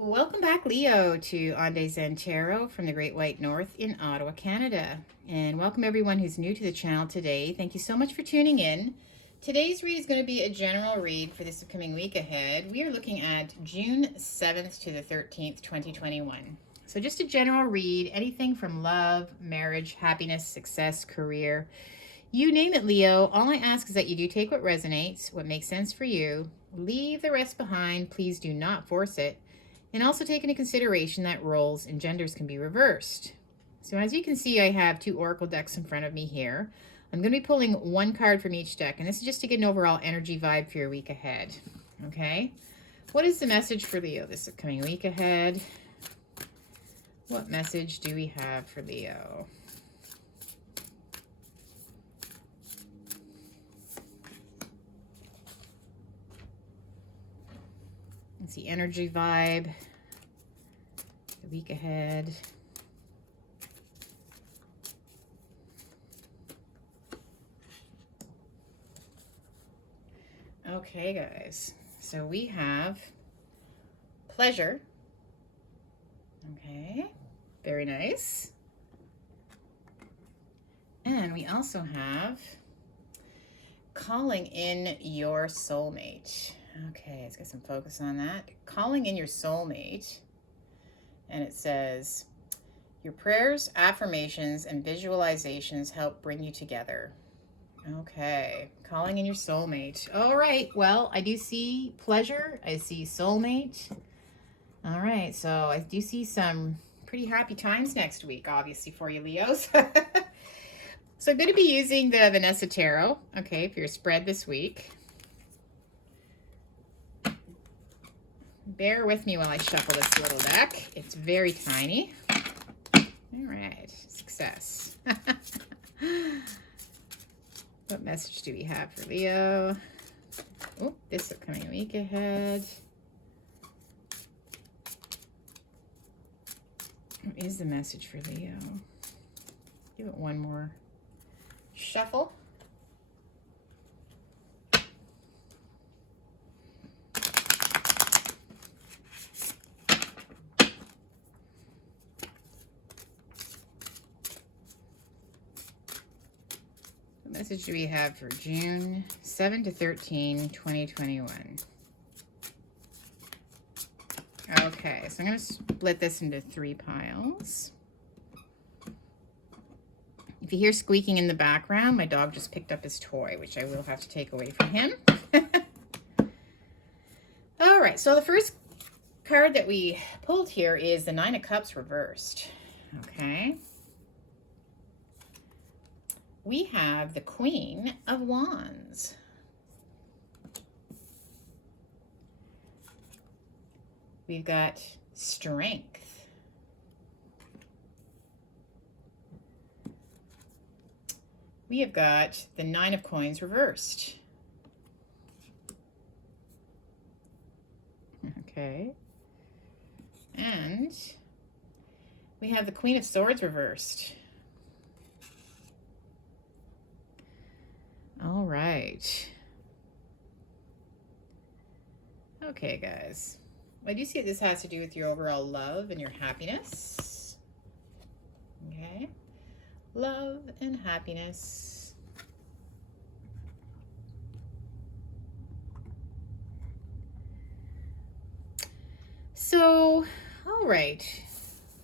Welcome back, Leo, to On Day Zen Tarot from the Great White North in Ottawa, Canada. And welcome everyone who's new to the channel today. Thank you so much for tuning in. Today's read is going to be a general read for this upcoming week ahead. We are looking at June 7th to the 13th, 2021. So just a general read, anything from love, marriage, happiness, success, career, you name it, Leo. All I ask is that you do take what resonates, what makes sense for you. Leave the rest behind. Please do not force it. And also take into consideration that roles and genders can be reversed. So as you can see, I have two oracle decks in front of me here. I'm going to be pulling one card from each deck, and this is just to get an overall energy vibe for your week ahead. Okay? What is the message for Leo this upcoming week ahead? What message do we have for Leo? It's the energy vibe, the week ahead. Okay, guys. So we have pleasure. Okay, very nice. And we also have calling in your soulmate. Okay, let's get some focus on that. Calling in your soulmate. And it says, your prayers, affirmations, and visualizations help bring you together. Okay, calling in your soulmate. All right, well, I do see pleasure. I see soulmate. All right, so I do see some pretty happy times next week, obviously, for you, Leos. So I'm going to be using the Vanessa Tarot, okay, for your spread this week. Bear with me while I shuffle this little deck. It's very tiny. All right, success. What message do we have for Leo? Oh, this upcoming week ahead. What is the message for Leo? Give it one more shuffle. What message do we have for June 7 to 13, 2021? Okay, so I'm going to split this into 3 piles. If you hear squeaking in the background, my dog just picked up his toy, which I will have to take away from him. All right, so the first card that we pulled here is the Nine of Cups reversed. Okay. We have the Queen of Wands. We've got strength. We have got the Nine of Coins reversed. Okay. And we have the Queen of Swords reversed. All right. Okay, guys. I do see that this has to do with your overall love and your happiness. Okay. Love and happiness. So, all right.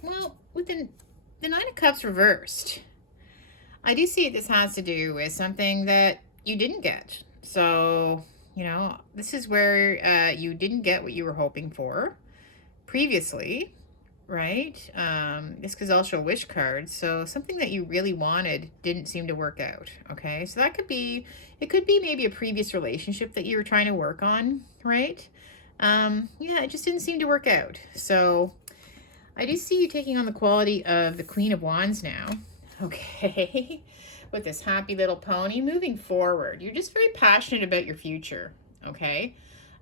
Well, with the Nine of Cups reversed, I do see this has to do with something that you didn't get. So, you know, this is where you didn't get what you were hoping for previously, right? This could also a wish card. So something that you really wanted didn't seem to work out, okay? So that could be, it could be maybe a previous relationship that you were trying to work on, right? Yeah, it just didn't seem to work out. So I do see you taking on the quality of the Queen of Wands now, okay? With this happy little pony moving forward. You're just very passionate about your future, okay?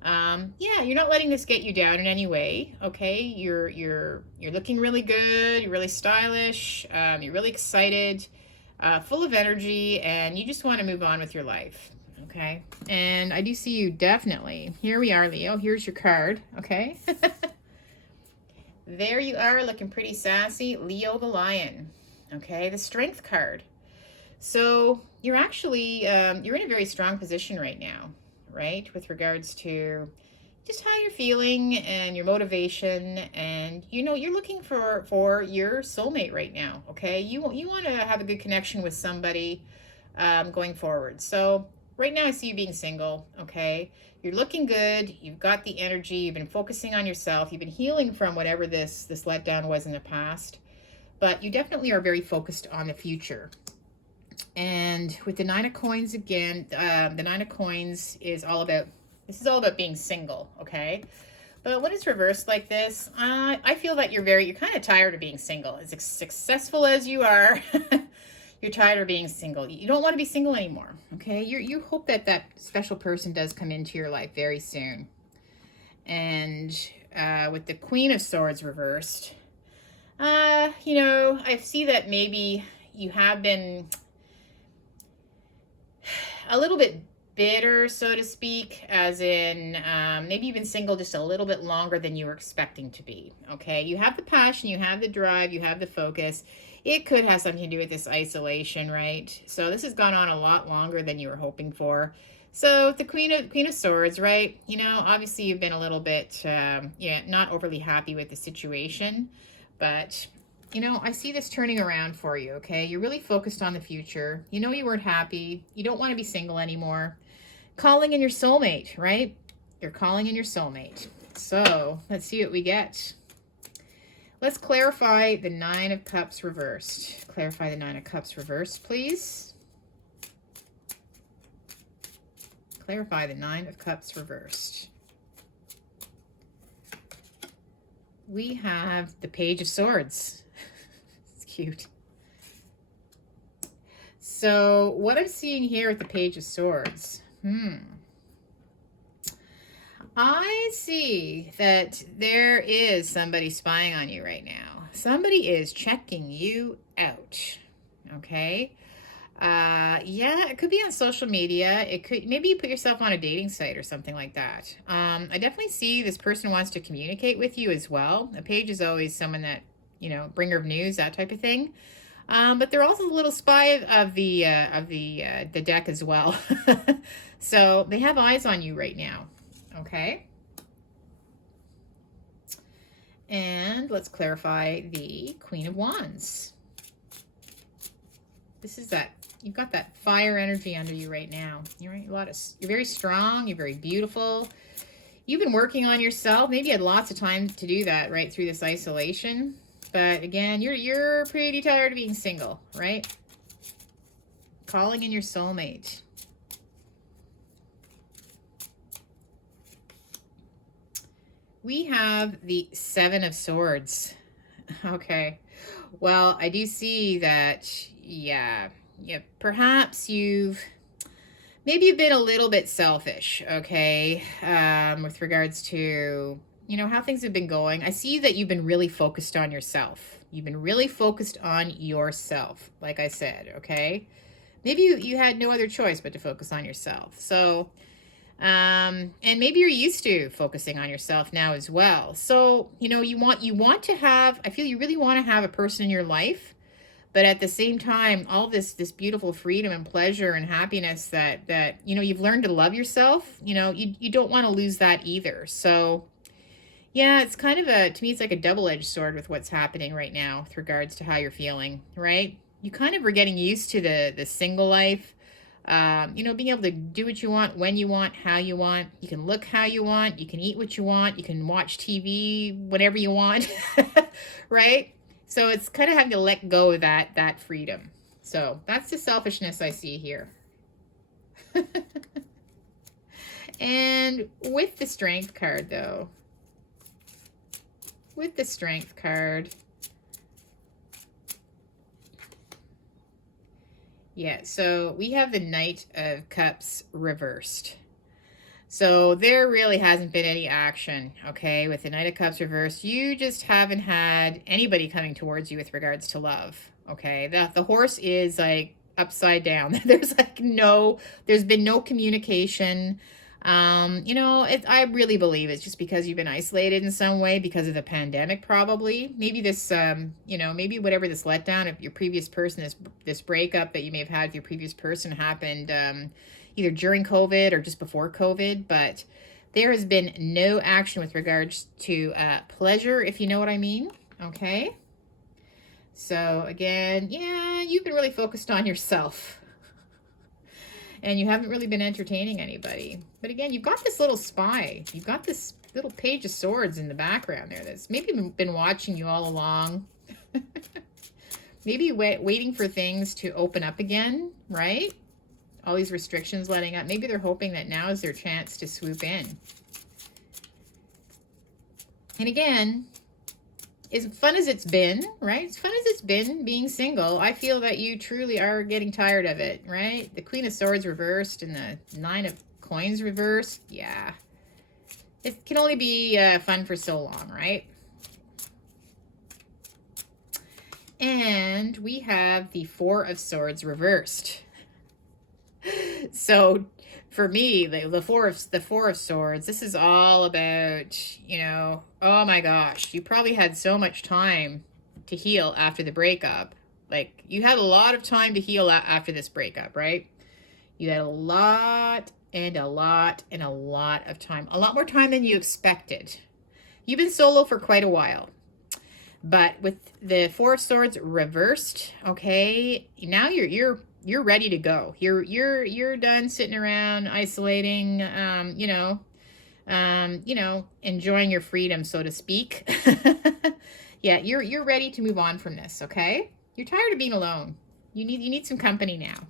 Yeah, you're not letting this get you down in any way, okay? You're looking really good, you're really stylish, you're really excited, full of energy, and you just want to move on with your life, okay? And I do see you definitely. Here we are, Leo. Here's your card, okay? There you are, looking pretty sassy. Leo the Lion. Okay, the Strength card. So you're actually, you're in a very strong position right now, right? With regards to just how you're feeling and your motivation, and you're looking for your soulmate right now. Okay, you want to have a good connection with somebody going forward. So right now I see you being single. Okay, you're looking good, you've got the energy, you've been focusing on yourself, you've been healing from whatever this letdown was in the past, but you definitely are very focused on the future. And with the Nine of Coins again, the Nine of Coins is all about, this is all about being single, okay? But when it's reversed like this, I feel that you're kind of tired of being single. As successful as you are, you're tired of being single. You don't want to be single anymore, okay? You hope that that special person does come into your life very soon. And with the Queen of Swords reversed, I see that maybe you have been a little bit bitter, so to speak, as in maybe you've been single just a little bit longer than you were expecting to be. Okay, you have the passion, you have the drive, you have the focus. It could have something to do with this isolation, right? So this has gone on a lot longer than you were hoping for. So the Queen of Swords, right? Obviously you've been a little bit, not overly happy with the situation, but I see this turning around for you, okay? You're really focused on the future. You weren't happy. You don't want to be single anymore. Calling in your soulmate, right? You're calling in your soulmate. So let's see what we get. Let's clarify the Nine of Cups reversed. Clarify the Nine of Cups reversed, please. Clarify the Nine of Cups reversed. We have the Page of Swords. It's cute. So what I'm seeing here with the Page of Swords, I see that there is somebody spying on you right now. Somebody is checking you out, okay? Yeah, it could be on social media. It could, maybe you put yourself on a dating site or something like that. I definitely see this person wants to communicate with you as well. A page is always someone that, bringer of news, that type of thing. But they're also a little spy of the deck as well. So they have eyes on you right now. Okay. And let's clarify the Queen of Wands. This is that, you've got that fire energy under you right now. You're very strong, you're very beautiful. You've been working on yourself. Maybe you had lots of time to do that right through this isolation. But again, you're pretty tired of being single, right? Calling in your soulmate. We have the Seven of Swords. Okay. Well, I do see that, yeah, perhaps maybe you've been a little bit selfish, okay, with regards to, how things have been going. I see that you've been really focused on yourself. You've been really focused on yourself, like I said, okay? Maybe you had no other choice but to focus on yourself. So, and maybe you're used to focusing on yourself now as well. So, you want to have, I feel you really want to have a person in your life, but at the same time, all this beautiful freedom and pleasure and happiness that you've learned to love yourself, you don't want to lose that either. So, yeah, it's kind of to me, it's like a double-edged sword with what's happening right now with regards to how you're feeling, right? You kind of are getting used to the single life. Being able to do what you want, when you want, how you want. You can look how you want. You can eat what you want. You can watch TV whenever you want, right? So it's kind of having to let go of that freedom. So that's the selfishness I see here. And with the Strength card, though, with the Strength card, yeah, so we have the Knight of Cups reversed. So there really hasn't been any action, okay, with the Knight of Cups reversed. You just haven't had anybody coming towards you with regards to love, okay? The horse is like upside down. There's been no communication. You know, I really believe it's just because you've been isolated in some way because of the pandemic, probably. Maybe this, you know, maybe whatever this letdown of your previous person, this breakup that you may have had with your previous person happened either during COVID or just before COVID. But there has been no action with regards to pleasure, if you know what I mean. Okay. So again, yeah, you've been really focused on yourself and you haven't really been entertaining anybody. But again, you've got this little spy. You've got this little page of swords in the background there that's maybe been watching you all along. Maybe waiting for things to open up again, right? All these restrictions letting up. Maybe they're hoping that now is their chance to swoop in. And again, as fun as it's been, right? As fun as it's been being single, I feel that you truly are getting tired of it, right? The Queen of Swords reversed and the Nine of Coins reversed. Yeah. It can only be fun for so long, right? And we have the Four of Swords reversed. So for me, the Four of Swords, this is all about, you know, oh my gosh, you probably had so much time to heal after the breakup. Like, you had a lot of time to heal after this breakup, right? You had a lot and a lot and a lot of time. A lot more time than you expected. You've been solo for quite a while. But with the Four of Swords reversed, okay, now you're ready to go. You're done sitting around isolating, you know, enjoying your freedom, so to speak. Yeah, you're ready to move on from this, okay? You're tired of being alone. You need some company now.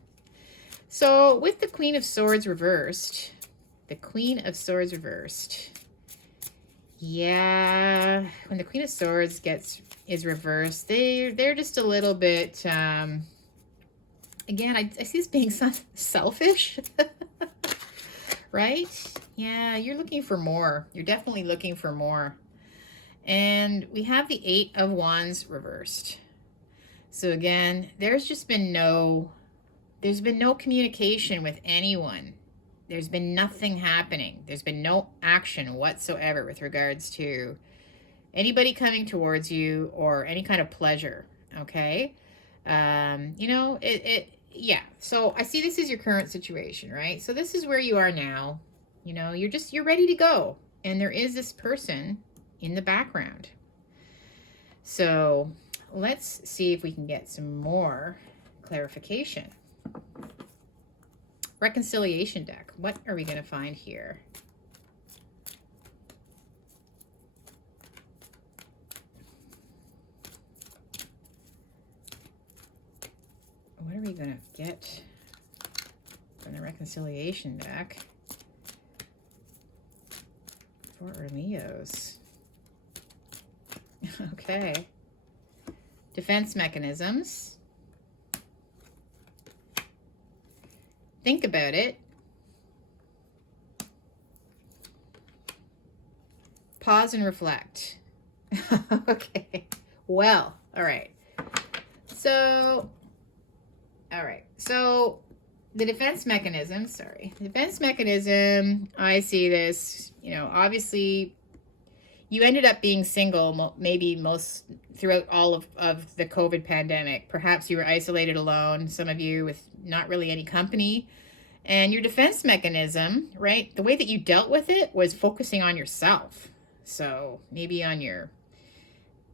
So with the Queen of Swords reversed, yeah, when the Queen of Swords is reversed, they're just a little bit again, I see this being selfish. Right? Yeah, you're looking for more. You're definitely looking for more. And we have the Eight of Wands reversed. So again, there's been no communication with anyone. There's been nothing happening. There's been no action whatsoever with regards to anybody coming towards you or any kind of pleasure. Okay. You know, yeah. So I see this is your current situation, right? So this is where you are now. You know, you're ready to go. And there is this person in the background. So let's see if we can get some more clarification. Reconciliation deck. What are we going to find here? What are we going to get from the reconciliation deck for our Leos? Okay. Defense mechanisms. Think about it. Pause and reflect. Okay. Well, all right. So, all right. So the defense mechanism, I see this, you know, obviously you ended up being single maybe most throughout all of the COVID pandemic. Perhaps you were isolated alone, some of you with not really any company. And your defense mechanism, right, the way that you dealt with it was focusing on yourself. So maybe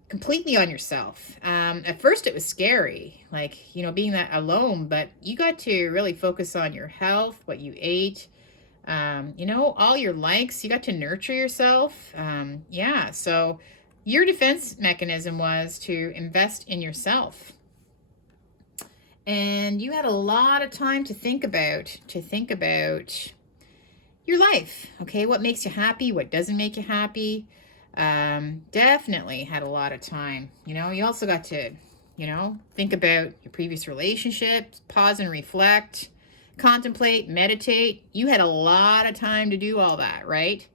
completely on yourself. At first it was scary, like, you know, being that alone, but you got to really focus on your health, what you ate, you know, all your likes, you got to nurture yourself. Yeah, so your defense mechanism was to invest in yourself. And you had a lot of time to think about your life. Okay, what makes you happy, what doesn't make you happy. Definitely had a lot of time. You know, you also got to, you know, think about your previous relationships, pause and reflect, contemplate, meditate. You had a lot of time to do all that, right?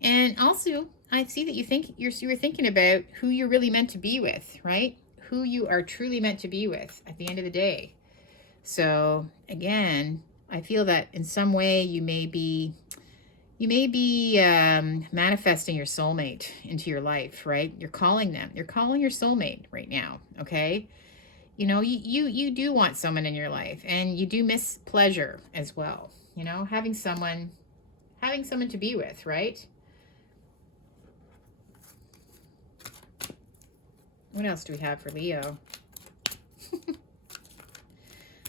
And also, I see that you were thinking about who you're really meant to be with, right? Who you are truly meant to be with at the end of the day. So again, I feel that in some way you may be You may be manifesting your soulmate into your life, right? You're calling them. You're calling your soulmate right now, okay? You know, you do want someone in your life, and you do miss pleasure as well. You know, having someone to be with, right? What else do we have for Leo?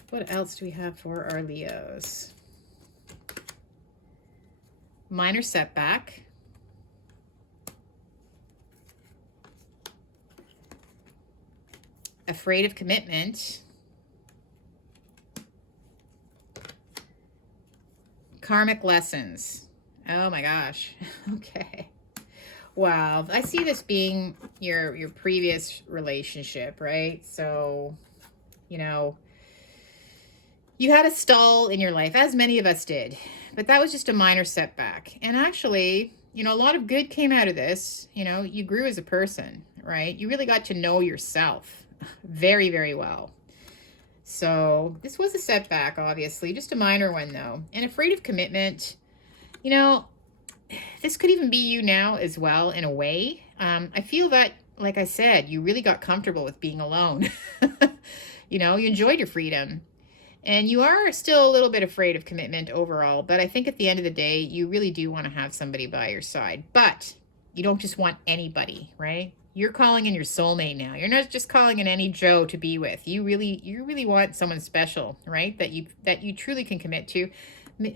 What else do we have for our Leos? Minor setback. Afraid of commitment. Karmic lessons. Oh my gosh. Okay. Wow. I see this being your previous relationship, right? So, you know, you had a stall in your life, as many of us did, but that was just a minor setback. And actually, you know, a lot of good came out of this. You know, you grew as a person, right? You really got to know yourself very, very well. So this was a setback, obviously, just a minor one though. And afraid of commitment, you know, this could even be you now as well in a way. I feel that, like I said, you really got comfortable with being alone. You know, you enjoyed your freedom. And you are still a little bit afraid of commitment overall, but I think at the end of the day, you really do want to have somebody by your side. But you don't just want anybody, right? You're calling in your soulmate now. You're not just calling in any Joe to be with. You really want someone special, right? That you truly can commit to.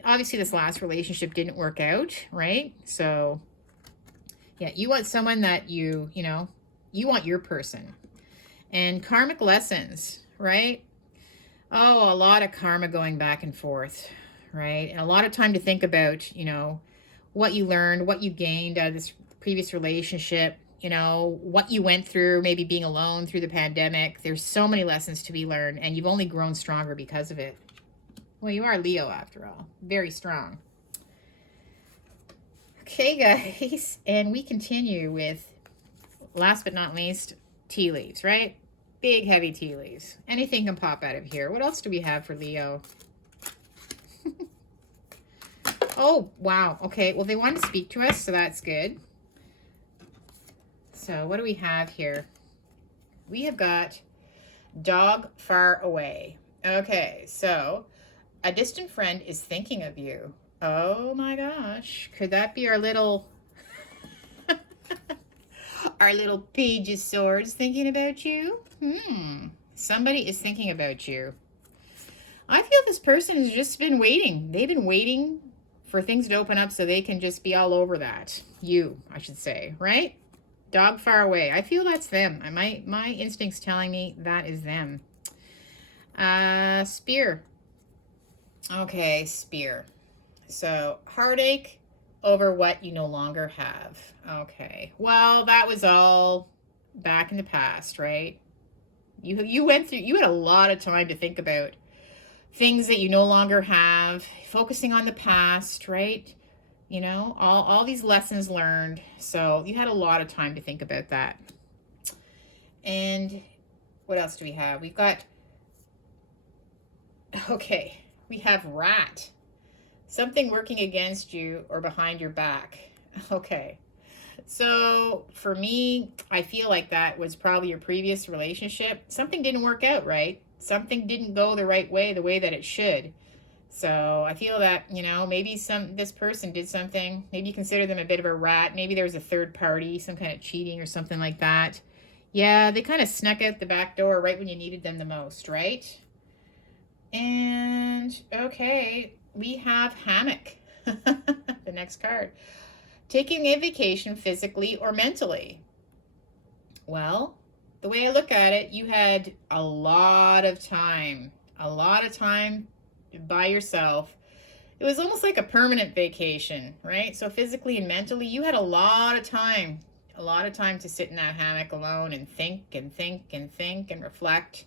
Obviously, this last relationship didn't work out, right? So, yeah, you want someone that you know, you want your person. And karmic lessons, right? Oh, a lot of karma going back and forth, right? And a lot of time to think about, you know, what you learned, what you gained out of this previous relationship, you know, what you went through, maybe being alone through the pandemic. There's so many lessons to be learned, and you've only grown stronger because of it. Well, you are Leo after all. Very strong. Okay, guys. And we continue with, last but not least, tea leaves, right? Big, heavy tea leaves. Anything can pop out of here. What else do we have for Leo? Oh, wow. Okay, well, they want to speak to us, so that's good. So what do we have here? We have got dog far away. Okay, so a distant friend is thinking of you. Oh my gosh. Could that be our little our little page of swords thinking about you? Somebody is thinking about you. I feel this person has just been waiting. They've been waiting for things to open up so they can just be all over that. You, I should say, right? Dog far away. I feel that's them. My instinct's telling me that is them. Spear. Okay, spear. So, heartache over what you no longer have. Okay. Well, that was all back in the past, right? You went through, you had a lot of time to think about things that you no longer have, focusing on the past, right? You know, all these lessons learned. So you had a lot of time to think about that. And what else do we have? We've got, okay, we have rat. Something working against you or behind your back. Okay. So for me, I feel like that was probably your previous relationship. Something didn't work out right. Something didn't go the right way, the way that it should. So I feel that, you know, maybe this person did something. Maybe you consider them a bit of a rat. Maybe there was a third party, some kind of cheating or something like that. Yeah, they kind of snuck out the back door right when you needed them the most, right? And, okay, we have hammock, the next card. Taking a vacation physically or mentally. Well, the way I look at it, you had a lot of time by yourself. It was almost like a permanent vacation, right? So physically and mentally, you had a lot of time to sit in that hammock alone and think and think and think and reflect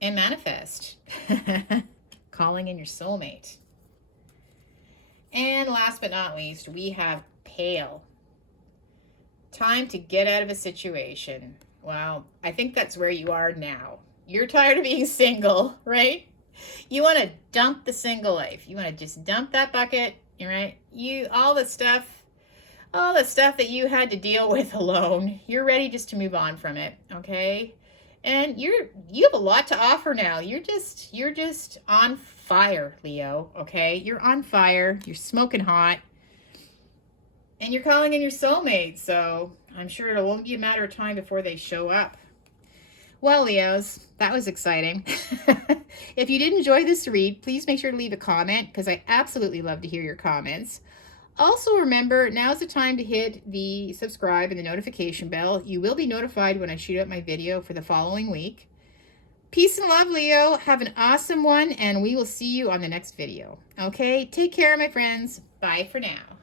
and manifest. Calling in your soulmate. And last but not least, we have pale. Time to get out of a situation. Wow, I think that's where you are now. You're tired of being single, right? You want to dump the single life. You want to just dump that bucket All right, all the stuff that you had to deal with alone, you're ready just to move on from it, okay? And you have a lot to offer now. You're just on fire, Leo, okay? You're on fire. You're smoking hot. And you're calling in your soulmate, so I'm sure it won't be a matter of time before they show up. Well, Leos, that was exciting. If you did enjoy this read, please make sure to leave a comment because I absolutely love to hear your comments. Also remember, now's the time to hit the subscribe and the notification bell. You will be notified when I shoot out my video for the following week. Peace and love, Leo. Have an awesome one, and we will see you on the next video. Okay, take care, my friends. Bye for now.